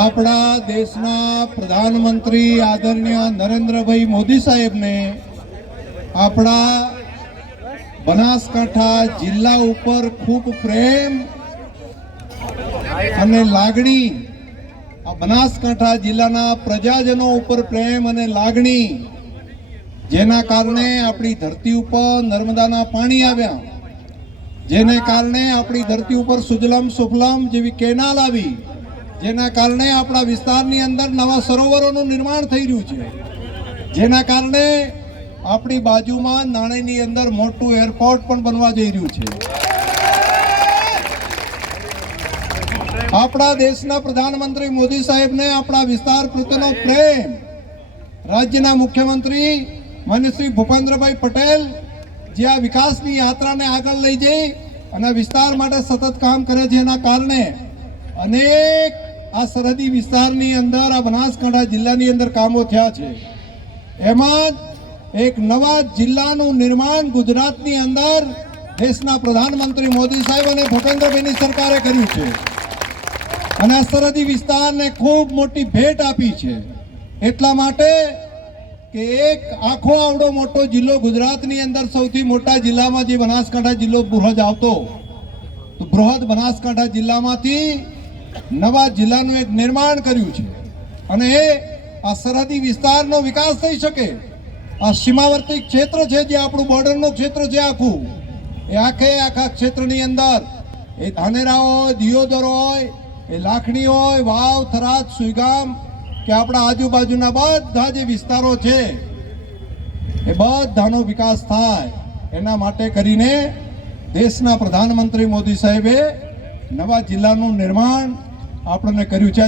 આપણા દેશના પ્રધાનમંત્રી આદરણીય નરેન્દ્રભાઈ મોદી સાહેબને આપણા બનાસકાંઠા જિલ્લા ઉપર ખૂબ પ્રેમ અને લાગણી, આ બનાસકાંઠા જિલ્લાના પ્રજાજનો ઉપર પ્રેમ અને લાગણી, જેના કારણે આપણી ધરતી ઉપર નર્મદાના પાણી આવ્યા, જેને કારણે આપણી ધરતી ઉપર સુજલામ સુફલામ જેવી કેનાલ આવી, જેના કારણે આપણા વિસ્તારની અંદર નવા સરોવરોનું નિર્માણ થઈ રહ્યું છે, જેના કારણે આપણી બાજુમાં નાણીની અંદર મોટું એરપોર્ટ પણ બનવા જઈ રહ્યું છે। આપણા દેશના પ્રધાનમંત્રી મોદી સાહેબને આપણા વિસ્તાર પ્રત્યેનો પ્રેમ રાજ્યના મુખ્યમંત્રી માન્ય શ્રી ભૂપેન્દ્રભાઈ પટેલ જે આ વિકાસની યાત્રાને આગળ લઈ જઈ અને વિસ્તાર માટે સતત કામ કરે છે, એના કારણે અનેક આ સરહદી વિસ્તારની અંદર આ બનાસકાંઠા જિલ્લાની અંદર કામો થયા છે। એમાં એક નવા જિલ્લાનું નિર્માણ ગુજરાતની અંદર દેશના પ્રધાનમંત્રી મોદી સાહેબ અને ભૂપેન્દ્રભાઈની સરકારે કર્યું છે અને આ સરહદી વિસ્તારને ખૂબ મોટી ભેટ આપી છે। એટલા માટે કે એક આખો આવડો મોટો જિલ્લો ગુજરાતની અંદર સૌથી મોટા જિલ્લામાં જે બનાસકાંઠા જિલ્લો બૃહદ આવતો, તો બૃહદ બનાસકાંઠા જિલ્લામાંથી નવા જિલ્લાનું એક નિર્માણ કર્યું છે અને એ આ સરહદી વિસ્તારનો વિકાસ થઈ શકે। આ સીમાવર્તી ક્ષેત્ર છે, જે આપણું બોર્ડરનું ક્ષેત્ર છે આખું, એ આખા ક્ષેત્રની અંદર એ ધાનેરા હોય, દિયોદર હોય, એ લાખણી હોય, વાવ, થરાદ, સુઈગામ કે આપણા આજુબાજુના બધા જે વિસ્તારો છે એ બધાનો વિકાસ થાય, એના માટે કરીને દેશના પ્રધાનમંત્રી મોદી સાહેબે નવા જિલ્લાનું નિર્માણ આપણને કર્યું છે।